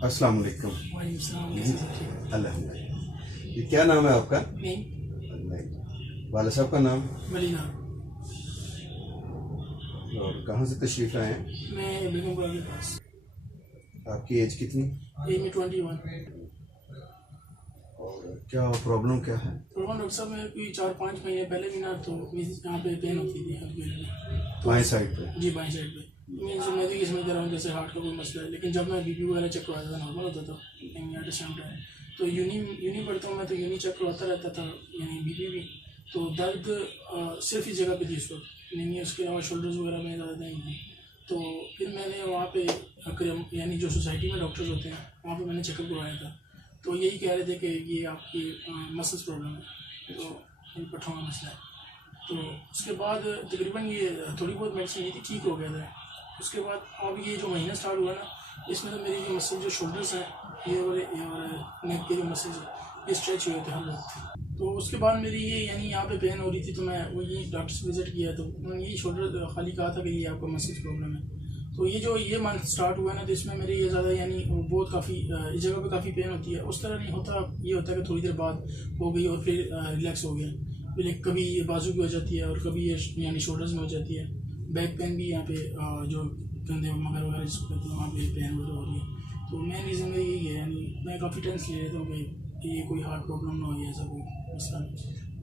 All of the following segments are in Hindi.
अस्सलाम वालेकुम। अल्हम्दुलिल्लाह। ये क्या नाम है आपका? नहीं। वाला साहब का नाम? मलीना। और कहाँ से तशरीफ लाए हैं? मैं बेगमपुरा के पास। आपकी एज कितनी? एज में 21। और क्या प्रॉब्लम क्या है? प्रॉब्लम डॉक्टर साहब मैं कोई 4-5 महीने पहले भी ना तो यहाँ पे पेन होती थी हल्की हल्की। बाएं साइड पे? जी बाएं साइड पे। मैं भी समझ रहा हूँ जैसे हार्ट का कोई मसला है, लेकिन जब मैं बीपी वगैरह चेक करवाता था नॉर्मल होता था एट द सेम टाइम। तो यूनी पढ़ता हूँ मैं, तो यूनी चेक करवाता रहता था, यानी बीपी भी। तो दर्द सिर्फ इस जगह पे थी उस वक्त, नहीं उसके अलावा शोल्डर्स वगैरह में ज़्यादा नहीं थी। तो फिर मैंने वहाँ पे यानी जो सोसाइटी में डॉक्टर्स होते हैं वहाँ पे मैंने चेकअप करवाया था। तो यही कह रहे थे कि ये आपकी मसल्स प्रॉब्लम है, तो पठान मसला है। तो उसके बाद तकरीबन ये थोड़ी बहुत मेडिसिन ली थी, ठीक हो गया था। उसके बाद अब ये जो महीना स्टार्ट हुआ ना, इसमें तो मेरी जो मसल जो शोल्डर्स हैं ये और नेक के जो मसल्स हैं ये स्ट्रेच हुए थे हर वक्त। तो उसके बाद मेरी ये यानी यहाँ पे पेन हो रही थी, तो मैं वही डॉक्टर से विजिट किया, तो उन्होंने यही शोल्डर खाली कहा था कि ये आपका मसल्स प्रॉब्लम है। तो ये मंथ स्टार्ट हुआ ना, तो इसमें मेरे ये ज़्यादा यानी बहुत काफ़ी इस जगह पे काफ़ी पेन होती है। उस तरह नहीं होता, ये होता है कि थोड़ी देर बाद हो गई और फिर रिलैक्स हो गया। फिर कभी ये बाजू की हो जाती है और कभी ये यानी शोल्डर्स में हो जाती है। बैक पेन भी यहाँ पे जो कंधे मगर वगैरह जिसको कहते हैं वहाँ पे पेन वगैरह हो रही है। तो मेन रीज़न यही है, यानी मैं काफ़ी टेंशन ले लेता हूँ कि ये कोई हार्ट प्रॉब्लम ना हो, ऐसा कोई मसला नहीं।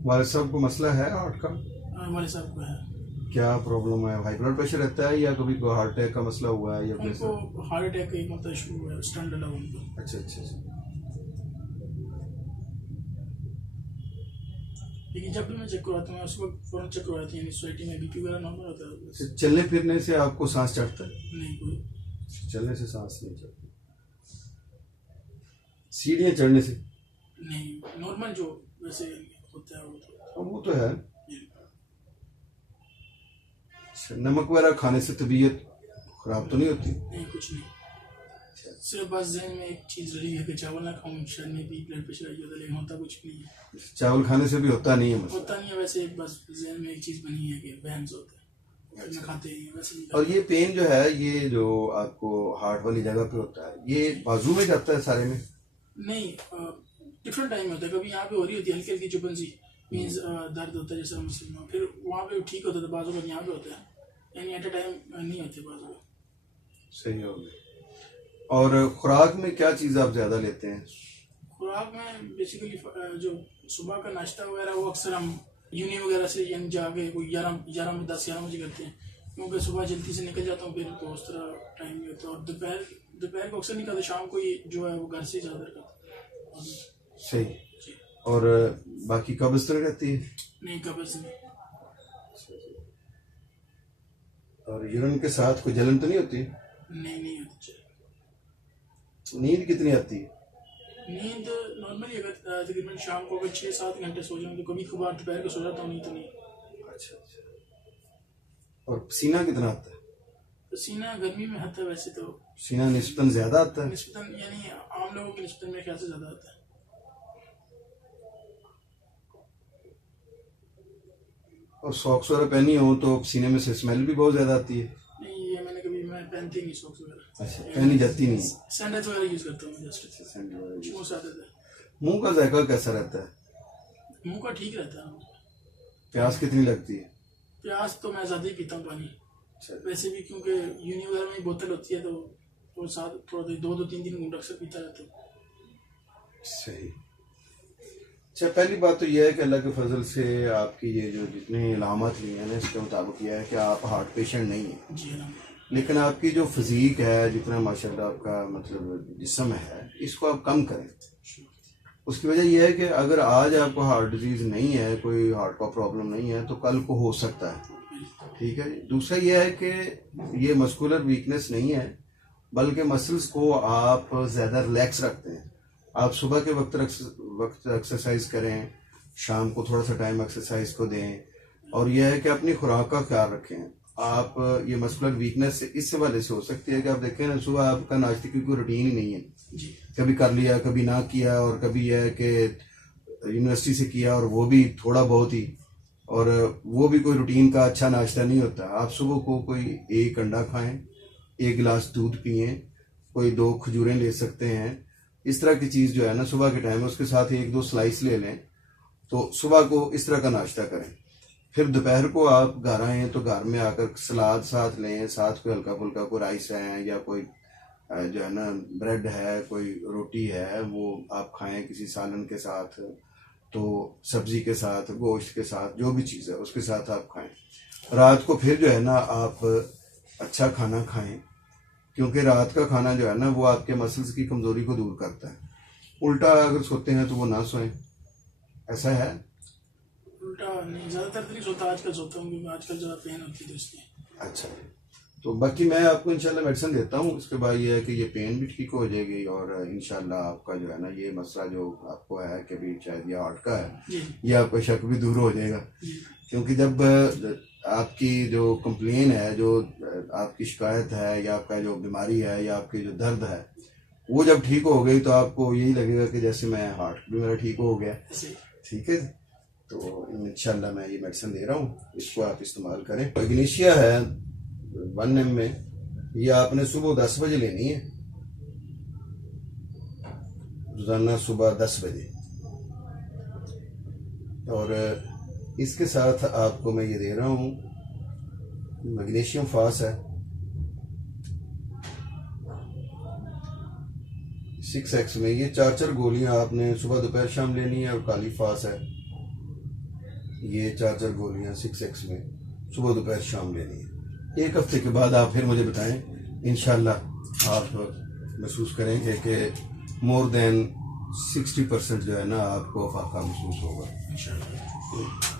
वाले साहब को मसला है हार्ट का? हमारे साहब को है। क्या प्रॉब्लम है? हाई ब्लड प्रेशर रहता है या कभी कोई हार्ट अटैक का मसला हुआ है या उनको हार्ट अटैक का एक मतलब इशू हुआ है, स्टंट डला उनको। अच्छा अच्छा अच्छा। लेकिन जब भी मैं चेक करवाता हूँ उस वक्त फौरन चेक करवाती है, सोसाइटी में बीपी वगैरह नॉर्मल होता है। चलने फिरने से आपको सांस चढ़ता है? नहीं कोई। चलने से सांस नहीं चढ़ती? सीढ़ियाँ चढ़ने से? नहीं, नॉर्मल जो वैसे होता है वो तो है। नमक वगैरह खाने से तबीयत खराब तो नहीं होती? नहीं कुछ नहीं, सिर्फ बस जहन में एक चीज रही है कि चावल ना खाऊं, शायद में भी ब्लड प्रेशर आई होता, लेकिन होता कुछ नहीं है। चावल खाने से भी होता नहीं है? होता नहीं है वैसे, बस जहन में एक चीज बनी है कि वहम से होता है, मैं खाते ही वैसे नहीं। और ये पेन जो है, ये जो आपको हार्ट वाली जगह पे होता है, ये बाजू में जाता है सारे में? नहीं, डिफरेंट टाइम होता है। कभी यहाँ पे हो रही होती है हल्की हल्की चुभन सी, मीन्स दर्द होता है जैसा मसल में, फिर वहाँ पे ठीक होता था, बाजू का यहाँ पे होता है, यानी एट अ टाइम नहीं होते बाजू का। सही हो गया। और खुराक में क्या चीज़ आप ज़्यादा लेते हैं? खुराक में बेसिकली जो सुबह का नाश्ता वगैरह वो अक्सर हम यूनी वगैरह से यानी जाके कोई 10-11 बजे करते हैं, क्योंकि सुबह जल्दी से निकल जाता हूँ फिर, तो उस तरह टाइम नहीं होता। और दोपहर को अक्सर नहीं करते, शाम को ये जो है वो घर से ज़्यादा करता है। सही। और बाकी कब्ज़ तो रहती है? नहीं कब्ज़ नहीं। और यूरिन के साथ कोई जलन तो नहीं होती? नहीं होती। नींद कितनी आती है? नींद नॉर्मली अगर तकरीबन शाम को अगर 6-7 घंटे सो जाऊँ तो कभी कभार दोपहर को सो जाता हूँ, नहीं तो नहीं। अच्छा। और पसीना कितना आता है? पसीना गर्मी में आता है वैसे तो। पसीना निस्बतन ज्यादा आता है? निस्बतन यानी आम लोगों की निस्बतन मेरे ख्याल से ज्यादा आता है। और सॉक्स वगैरह पहनी हो तो पसीने में से स्मेल भी बहुत ज्यादा आती है? नहीं, ये मैंने कभी मैं पहनती नहीं सॉक्स वगैरह। अच्छा, पहनी जाती नहीं? सैंडल्स वगैरह यूज करता हूँ जस्ट। मुंह से आदत है। मुंह का जायका कैसा रहता है? मुंह का ठीक रहता है। प्यास कितनी लगती है? प्यास तो मैं ज्यादा ही पीता हूँ पानी वैसे भी, क्योंकि यूनी वगैरह में बोतल होती है तो वो साथ थोड़ा 2-3 घूंट अक्सर पीता रहता हूँ। सही। अच्छा, पहली बात तो यह है कि अल्लाह के फजल से आपकी ये जो जितनी इलामत ली है ना, इसके मुताबिक यह है कि आप हार्ट पेशेंट नहीं है। जी हाँ। लेकिन आपकी जो फिजिक है, जितना माशाल्लाह आपका मतलब जिस्म है, इसको आप कम करें। उसकी वजह यह है कि अगर आज आपको हार्ट डिजीज नहीं है, कोई हार्ट का प्रॉब्लम नहीं है, तो कल को हो सकता है। ठीक है। दूसरा यह है कि ये मस्कुलर वीकनेस नहीं है, बल्कि मसल्स को आप ज़्यादा रिलैक्स रखते हैं। आप सुबह के वक्त एक्सरसाइज करें, शाम को थोड़ा सा टाइम एक्सरसाइज को दें, और यह है कि अपनी खुराक का ख्याल रखें। आप ये मस्कुलर वीकनेस इस हवाले से हो सकती है कि आप देखें ना, सुबह आपका नाश्ते की कोई रूटीन ही नहीं है जी। कभी कर लिया, कभी ना किया, और कभी यह है कि यूनिवर्सिटी से किया और वो भी थोड़ा बहुत ही, और वो भी कोई रूटीन का अच्छा नाश्ता नहीं होता। आप सुबह को कोई एक अंडा खाएं, 1 गिलास दूध पिएं, कोई 2 खजूरें ले सकते हैं। इस तरह की चीज़ जो है ना सुबह के टाइम में उसके साथ 1-2 स्लाइस ले लें, तो सुबह को इस तरह का नाश्ता करें। फिर दोपहर को आप घर आएँ तो घर में आकर सलाद साथ लें, साथ कोई हल्का फुल्का कोई राइस है या कोई जो है ना ब्रेड है, कोई रोटी है, वो आप खाएं किसी सालन के साथ, तो सब्जी के साथ, गोश्त के साथ, जो भी चीज़ है उसके साथ आप खाएं। रात को फिर जो है ना आप अच्छा खाना खाएं, क्योंकि रात का खाना जो है ना वो आपके मसल्स की कमज़ोरी को दूर करता है। उल्टा अगर सोते हैं तो वो ना सोएं, ऐसा है। उल्टा नहीं, ज़्यादातर नहीं सोता, आजकल सोता हूँ क्योंकि आजकल ज़्यादा पेन होती है तो इसलिए। अच्छा, तो बाकी मैं आपको इंशाल्लाह मेडिसिन देता हूँ। उसके बाद ये है कि ये पेन भी ठीक हो जाएगी और इंशाल्लाह आपका जो है ना ये मसला जो आपको है कि भी शायद ये हार्ट का है, ये आपका शक भी दूर हो जाएगा। क्योंकि जब आपकी जो कंप्लेन है, जो आपकी शिकायत है या आपका जो बीमारी है या आपकी जो दर्द है, वो जब ठीक हो गई तो आपको यही लगेगा कि जैसे मैं हार्ट भी मेरा ठीक हो गया। ठीक है, तो इंशाल्लाह मैं ये मेडिसिन दे रहा हूँ, इसको आप इस्तेमाल करें। इग्निशिया है 1 ml में, ये आपने सुबह 10 बजे लेनी है, रोजाना सुबह 10 बजे। और इसके साथ आपको मैं ये दे रहा हूँ मैग्नीशियम फास है 6x में। ये 4 गोलियां आपने सुबह दोपहर शाम लेनी है। और काली फास है, ये 4 गोलियां 6x में सुबह दोपहर शाम लेनी है। 1 हफ्ते के बाद आप फिर मुझे बताएं, इंशाल्लाह आप महसूस करेंगे कि मोर देन 60% जो है ना आपको फाका महसूस होगा।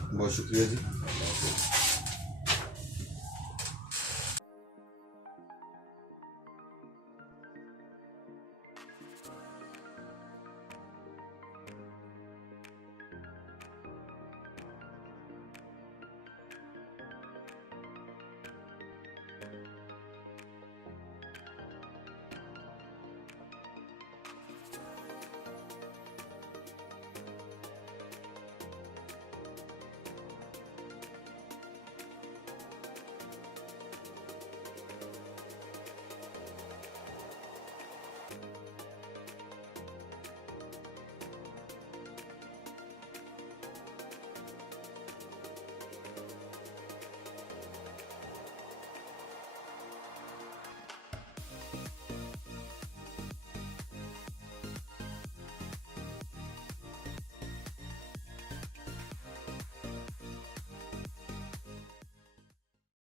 बहुत शुक्रिया जी।